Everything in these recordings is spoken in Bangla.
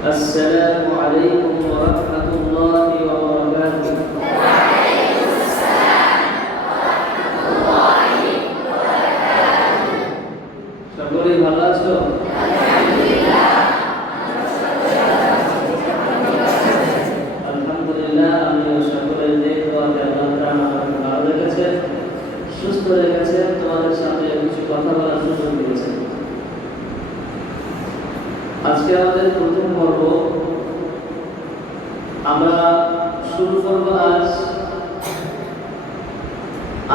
السلام عليكم ورحمة الله وبركاته. وعليكم السلام ورحمة الله وبركاته. সকলেই ভালো আছো? আলহামদুলিল্লাহ। আলহামদুলিল্লাহ, আমিও সকলের দোয়াতে আল্লাহ তাআলা আমাকে ভালো রেখেছেন, সুস্থ রেখেছেন, তোমাদের সামনে কিছু কথা বলার সুযোগ দিয়েছেন। আজকে আমাদের প্রথম পর্ব, আমরা শুরু করব আজ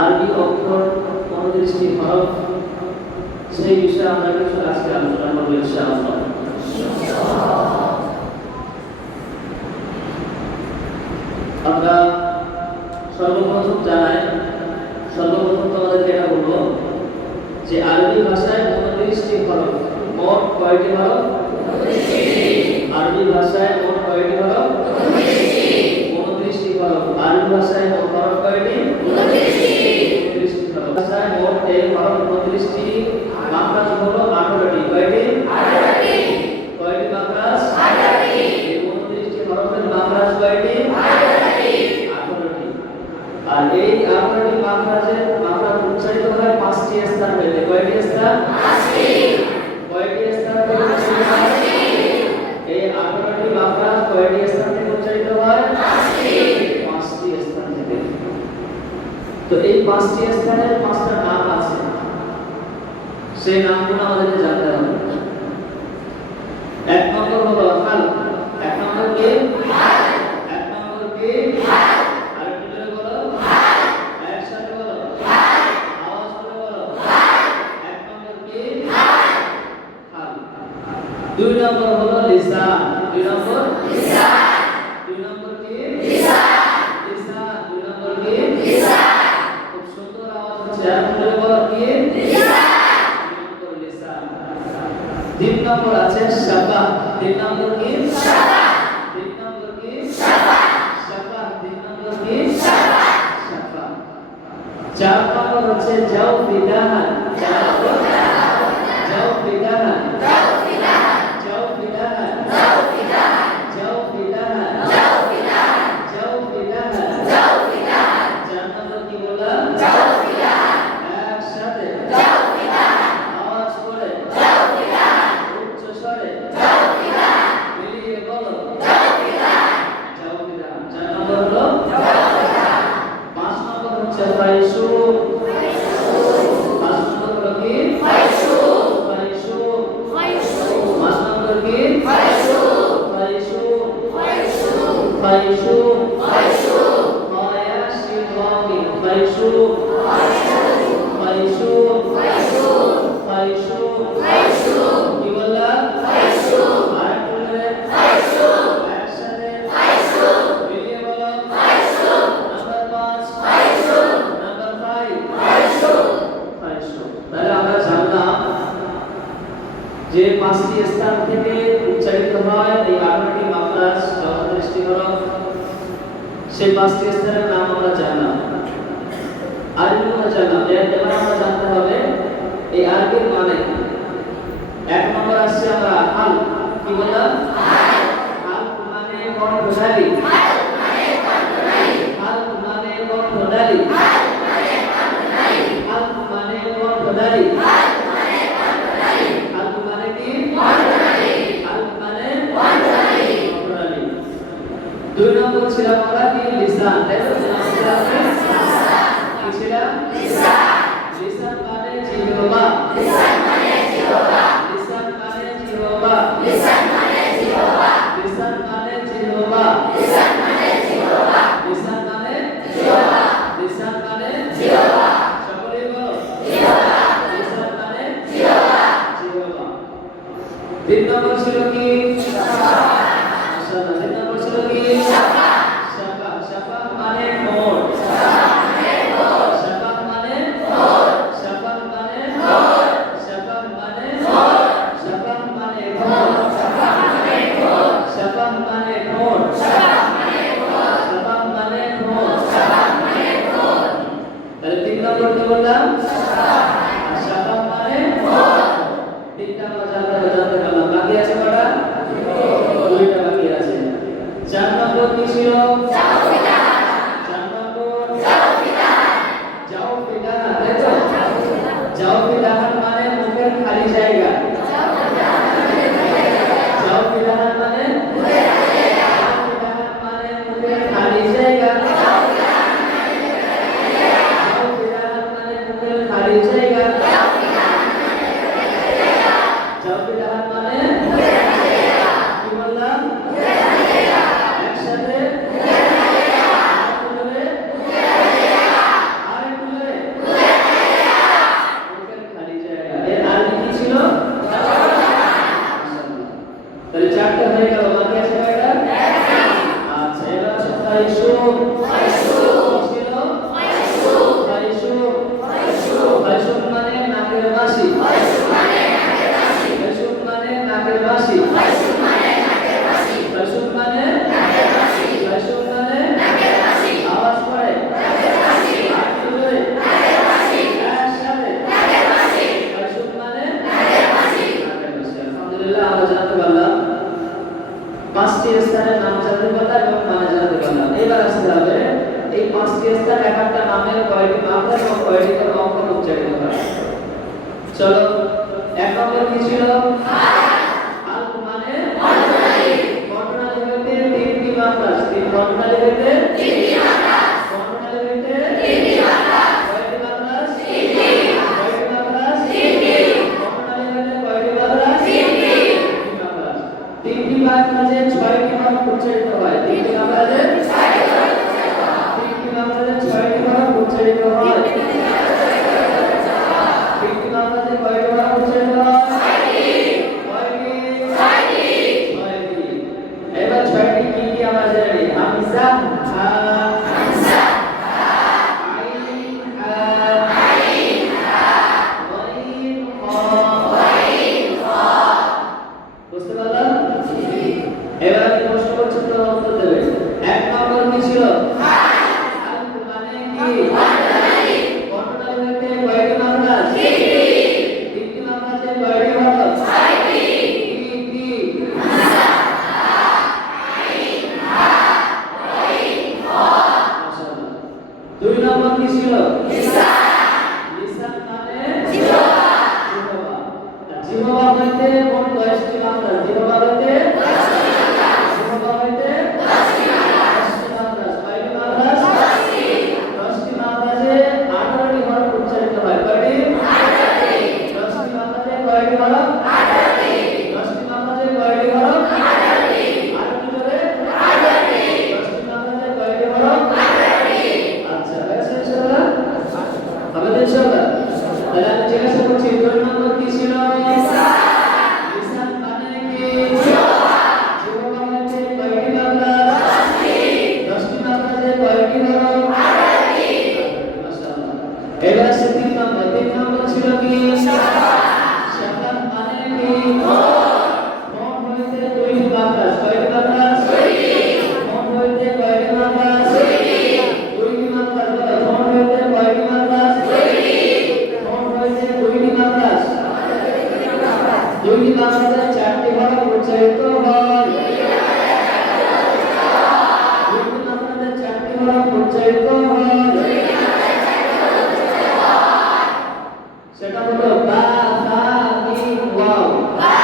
আরবি অক্ষর 29টি হরফ, সেই বিষয়ে আমরা কিছু আজকে আলোচনা করব ইনশাআল্লাহ। আমরা সর্বপ্রথম তোমাদেরকে এটা বলবো যে আরবি ভাষায় 29টি হরফ, মোট কয়টি হরফ? আরবি ভাষায় মোট কয়টি হরফ? 29টি হরফ। আরবি ভাষায় মোট হরফ কয়টি? 29টি হরফ। ভাষায় মোট এই হরফ 29টি, মাখরাজ হলো 18টি। কয়টি? 18টি। কয়টি মাখরাজ? 18টি। এই 29টি হরফের মাখরাজ কয়টি? 18টি। 18টি। আর এই 18টি মাখরাজ উচ্চারিত হয় 5টি স্থান পেতে। কয়টি স্থান? 5টি। কয়টি স্থান পেতে? 5টি। এই 18টি মাখরাজ কয়টি স্থান থেকে উচ্চারিত হয়? 5টি। 5টি স্থান থেকে। তো এই 5টি স্থানের 5টা নাম আছে, সেই নামগুলো আমাদেরকে জানতে হবে। এক নম্বর হলো হালক। এক নম্বর কি? হালক। এক নম্বর কি? হালক। আরেকটু জোরে বলো। হালক। একসাথে বলো। হালক। আওয়াজ করে বলো। হালক। এক নম্বর কি? হালক। হালক। দুই নম্বর হলো লিসান। দুই নম্বর লিসান। দুই নম্বর কি? লিসান। লিসান। দুই নম্বর কি? লিসান। খুব সুন্দর আওয়াজ হচ্ছে, আরেকটু জোরে বলো কি? লিসান। তিন নম্বর আছে শাফা। তিন নম্বর কি? শাফা। তিন নম্বর কি? শাফা। শাফা। তিন নম্বর কি? শাফা। শাফা। চার নম্বর হচ্ছে জাওফিদাহান। জাওফিদাহান। জাওফিদাহান। জাওফিদাহান। জাওফিদাহান। জাওফিদাহান। জাওফিদাহান। জাওফিদাহান। জাওফিদাহান। জাওফিদাহান। চার নম্বর কি বললাম? জাওফিদাহান। একসাথে জাওফিদাহান। আওয়াজ করে জাওফিদাহান। উচ্চ স্বরে জাওফিদাহান। মিলিয়ে বলো জাওফিদাহান। জাওফিদাহান। চার নম্বর হলো জাওফিদাহান। পাঁচ নম্বর হচ্ছে ফাইসু। ফাইসু। পাঁচ নম্বর হলো কি? ফাইসু। ফাইসু। ফাইসু। পাঁচ নম্বর কি? ফাইসু। ফাইসু। ফাইসু। ফাইসু। ফাইসু। ফায়াসি ওয়াকি। ফাইসু। ফাইসু। ফাইসু। ফাইসু। ফাইসু। ফাইসু। কি বললাম? ফাইসু। আরেকটু জোরে। ফাইসু। একসাথে ফাইসু। মিলিয়ে বলো ফাইসু। নাম্বার 5 ফাইসু। নাম্বার 5 ফাইসু। ফাইসু। তাহলে আমরা জানলাম যে 5টি স্থান থেকে উচ্চারিত হয় এই 18টি মাখরাজ, 34টি হরফ, সেই 5টি স্থানের নাম আমরা জানলাম। আরবিগুলো জানলাম। এবার আমরা জানতে হবে এই আরবির মানে কি। এক নম্বর আসছে আমরা হালক। কি বললাম? হালক। হালক মানে কণ্ঠধারী। হালক মানে কণ্ঠধারী। হালক মানে কণ্ঠধারী। হালক মানে কণ্ঠধারী। হালক মানে কণ্ঠধারী। হালক মানে কণ্ঠধারী। হালক মানে কি? কণ্ঠধারী। হালক মানে কণ্ঠধারী। কণ্ঠধারী। দুই নম্বর ছিল আমরা কি? লিসান। তাই তো? লিসান কি ছিল? লিসান। লিসান মানে জিহ্বা। লিসান মানে জিহ্বা। লিসান মানে জিহ্বা। লিসান মানে জিহ্বা। লিসান মানে জিহ্বা। লিসান মানে জিহ্বা। লিসান মানে জিহ্বা। লিসান মানে জিহ্বা। সকলে বলো জিহ্বা। লিসান মানে জিহ্বা। জিহ্বা। তিন নম্বর ছিল কি? শাফা। মাশাআল্লাহ। তিন নম্বর ছিল কি? শাফা। শাফা। শাফা মানে ঠোঁট। শাফা মানে ঠোঁট। শাফা মানে ঠোঁট। শাফা মানে ঠোঁট। শাফা মানে ঠোঁট। শাফা মানে ঠোঁট। শাফা মানে ঠোঁট। শাফা মানে ঠোঁট। শাফা মানে ঠোঁট। শাফা মানে ঠোঁট। শাফা মানে ঠোঁট। তাহলে তিন নম্বর কি বললাম? শাফা। শাফা মানে ঠোঁট। তিনটা আমরা জানতে পারলাম। বাকি আছে কটা? দুইটা বাকি আছে। 4 নম্বর কি ছিল? চাও পিঠা। 4 নম্বর যাও পিঠা, তাই তো? যাও পিঠা মানে মুখের খালি জায়গা। যাও পিঠা মানে মুখের খালি জায়গা। যাও পিঠা মানে মুখের খালি জায়গা। যাও পিঠা মানে কি বললাম? একসাথে আরেকটু জোরে, আরেকটু জোরে। মুখের খালি জায়গা। এর আগে কি ছিল? তাহলে 4টা হয়ে গেল, বাকি আছে কয়টা? আচ্ছা, এবার আছে ফাইসুম। ছিল ফাইসুম মানে নাকের বাঁশি। ফাইসুম মানে নাকের বাঁশি। ফাইসুম মানে আওয়াজ করে। আরেকটু জোরে। একসাথে। ফাইসুম মানে নাকের বাঁশি। আলহামদুলিল্লাহ, আমরা জানতে পারলাম 5টি স্থানের নাম জানতে পারলাম এবং মানে জানতে পারলাম। এবার আসতে হবে এই 5টি স্থান এক একটা নামের কয়টি মাত্রা এবং কয়টি অঙ্ক উচ্চারিত হয়। চলো, 1 নম্বর কি ছিল? আল মানে কর্ণালী হইতে 3টি মাত্রা। কর্ণালী হইতে 3টি মাত্রা। কর্ণালী হইতে 3টি মাত্রা। কয়টি মাত্রা? 3টি। কয়টি মাত্রা? 3টি। কর্ণালী হইতে কয়টি মাত্রা? 3টি। 3টি মাত্রা। 3টি মাত্রাতে 6টি হরফ উচ্চারিত হয়। 3টি মাত্রাতে 6টি হরফ উচ্চারিত হয়। 3টি মাত্রাতে 6টি হরফ উচ্চারিত হয়। 3টি মাত্রাতে কয়টি হরফ উচ্চারিত হয়? 6টি। কয়টি? 6টি। 6টি। এবার 6টি কি কি আমরা জানি? হামজা, হা, আইন, হা, গইন, খ। বুঝতে পারলাম? এবার আমি প্রশ্ন করছি, তো উত্তর দেবে। 1 নম্বর কি ছিল? আল মানে কি? কর্ণালী হইতে কয়টি মাত্রা? 3টি। 3টি মাত্রাতে কয়টি হরফ? 6টি। কি? মাশাআল্লাহ। 2 নম্বর কি ছিল? লিসান মানে জিহ্বা। জিহ্বা হইতে মোট 10টি মাত্রা। জিহ্বা হইতে 10টি মাত্রা। জিহ্বা হইতে 10টি মাত্রা। 10টি মাত্রা। কয়টি মাত্রা? 10টি। 10টি মাত্রাতে 18টি হরফ উচ্চারিত হয়। কয়টি? 18টি। 10টি মাত্রাতে কয়টি হরফ? 18টি। 10টি মাত্রাতে কয়টি হরফ? 18টি। আরেকটু জোরে। 18টি। 10টি মাত্রাতে কয়টি হরফ? 18টি। আচ্ছা, হয়েছে ইনশাআল্লাহ? হবে তো ইনশাআল্লাহ? তাহলে আমি জিজ্ঞাসা করছি, 2 নম্বর কি ছিল? লিসান মানে কি? জিহ্বা হচ্ছে কয়টি মাত্রা? 10টি। 10টি মাত্রাতে কয়টি হরফ? 18টি। মাশাআল্লাহ। এবার আসছে 3 নম্বর। 3 নম্বর ছিল কি? শাফাত মানে কি? ঠোঁট হইতে 2টি মাত্রা। কয়টি মাত্রা? 2টি। ঠোঁট হইতে কয়টি মাত্রা? 2টি। 2টি মাত্রা। ঠোঁট হইতে কয়টি মাত্রা? 2টি। ঠোঁট হইতে 2টি মাত্রা। 2টি মাত্রাতে 4টি হরফ উচ্চারিত হয়। 2টি মাত্রাতে 4টি হরফ উচ্চারিত হয়। সেটা হলো বা, ফা, মিম, ওয়াও। বা,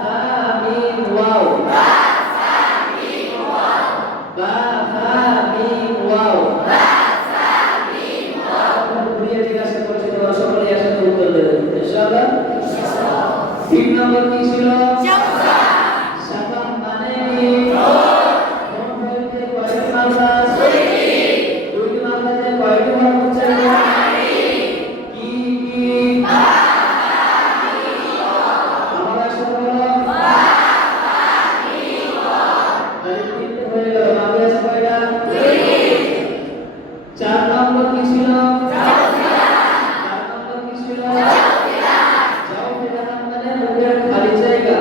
ফা, মিম, ওয়াও। ঘুরিয়ে জিজ্ঞাসা করছি, তোমরা সকলে একসাথে উত্তর দেবে ইনশাআল্লাহ? 3 নম্বর কি ছিল? শাফা মানে কি? ঠোঁট হইতে কয়টি মাত্রা? 2টি মাত্রাতে কয়টি হরফ উচ্চারিত হয়? কি? আমার একসাথে বলো। তাহলে 3টে হয়ে গেল, বাকি আছে কয়টা? 4 নম্বর কি ছিল? 4 নম্বর কি ছিল? যাও পিঠা মানে মুখের খালি জায়গা।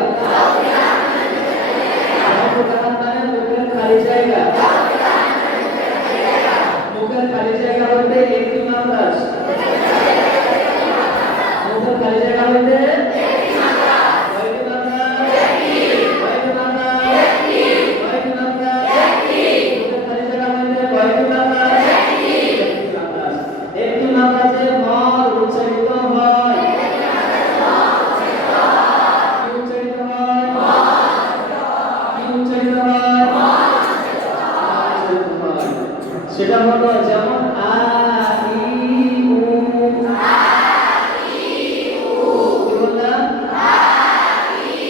মাদ্রাজে মর উচ্চারিত হয় কি উচ্চারিত হয় কি উচ্চারিত হয় উচ্চারিত হয় সেটা হলো যেমন আ ই উ কি বললাম আ ই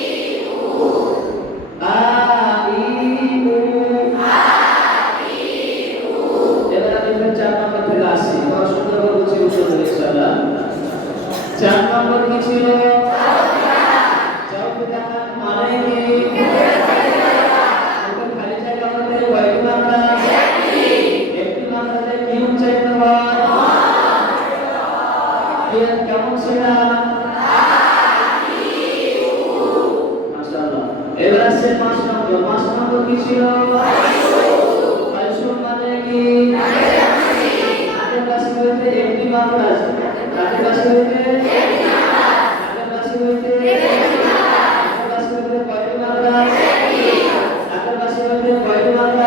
উ এবার আমি ফের 4 নম্বর থেকে আসছি তোমরা সুন্দর করে বুঝে উত্তর দেবে ইনশাআল্লাহ 4 নম্বর কি ছিল চৌকিদার মানে কি ওটা খালি জায়গা মধ্যে কয়টি মাত্রা একটি মাত্রাতে কি উচ্চারিত হয় কেমন সেটা মাশাআল্লাহ এবার আসছে 5 নম্বর 5 নম্বর কি ছিল ফাইসুল মানে কি আগের ক্লাসে হইতে একটি মাত্রা আছে আগের ক্লাসে হইতে একটি মাত্রা আগের ক্লাসে হইতে একটি মাত্রা আগের ক্লাসে হইতে কয়টি মাত্রা একটি আগের ক্লাসে হইতে কয়টি মাত্রা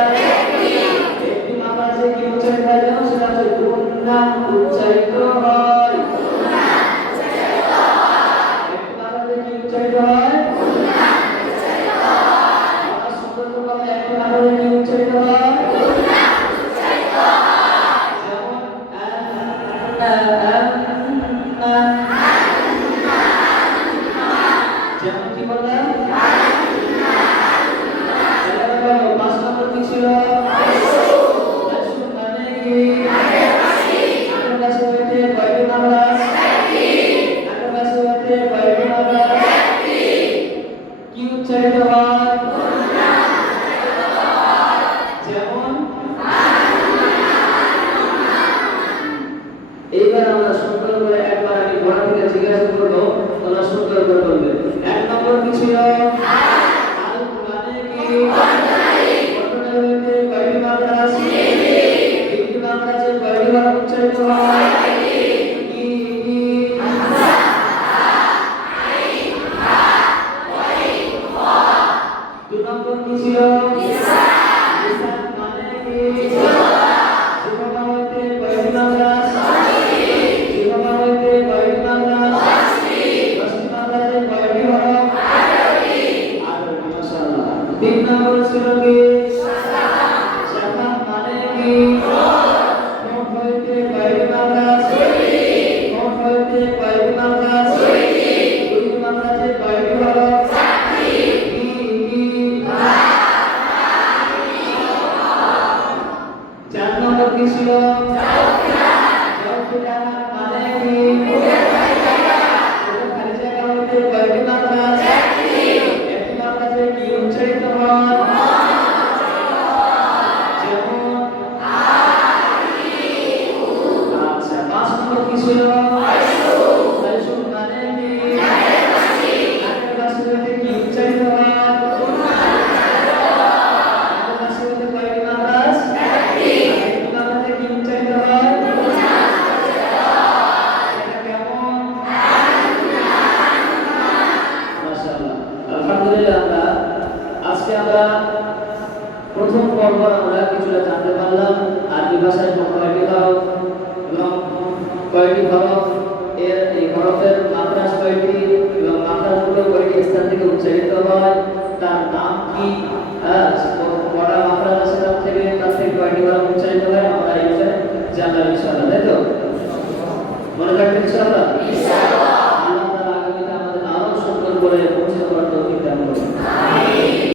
একটি মাত্রা আছে কি উচ্চারিত হয় জানো সেটা হচ্ছে গুণনা উচ্চারিত হয় গুণনা উচ্চারিত হয় একটি মাত্রাতে কি উচ্চারিত হয় গুণনা উচ্চারিত হয় আমরা সুন্দর করে বলা একটি মাত্রাতে কি উচ্চারিত হয় গুণনা উচ্চারিত হয় যেমন যেমন কি বললাম এবার বলো 5 নম্বর কি ছিল ফাইসুল মানে কি আগের ক্লাসে হইতে কয়টি মাত্রা একটি আগের ক্লাসে হইতে কয়টি মাত্রা একটি কি উচ্চারিত হয় গুণনা উচ্চারিত হয় যেমন এইবার আমরা সুন্দর করে একবার আমি ঘোড়া থেকে জিজ্ঞাসা করবো তোমরা সুন্দর করে বলবে 1 নম্বর কি ছিল আল মানে কি বর্তমানে হইতে কয়টি মাত্রা আছে তিনটি মাত্রা আছে কয়টি বার উচ্চারিত হয় কি কি 2 নম্বর কি ছিল লিসান মানে কি জিহ্বা হইতে কয়টি মাত্রা আছে জিহ্বা হইতে কয়টি মাত্রা আছে 10টি মাত্রাতে কয়টি হরফ 18টি মাশাআল্লাহ 3 নম্বর ছিল কি শাফা মানে কি ঠোঁট হইতে কয়টি মাত্রা আছে ঠোঁট হইতে কয়টি মাত্রা আছে 2টি মাত্রাতে কয়টি হরফ 4টি কি কি 4 নম্বর কি ছিল চৌকিদার মানে কি ওটা খালি জায়গা হইতে কয়টি মাত্রা আছে একটি মাত্রাতে কি উচ্চারিত হয় যেমন আচ্ছা 5 নম্বর কি ছিল ফাইসুল মানে কি আগের ক্লাসে হইতে কি উচ্চারিত হয় আগের ক্লাসে হইতে কয়টি মাত্রা আছে একটি মাত্রাতে কি উচ্চারিত হয় সেটা কেমন মাশাআল্লাহ আলহামদুলিল্লাহ আজকে আমরা প্রথম পর্ব আমরা কিছুটা জানতে পারলাম আরবি ভাষায় কয়টি হরফ এবং কয়টি হরফ এই হরফের মাত্রা কয়টি এবং মাত্রাগুলো কয়টি স্থান থেকে উচ্চারিত হয় তার নাম কি কটা মাত্রা আছে তার থেকে কয়টি হরফ উচ্চারিত হয় আমরা এই বিষয়ে জানলাম ইনশাআল্লাহ তাই তো মনে রাখবেন ইনশাআল্লাহ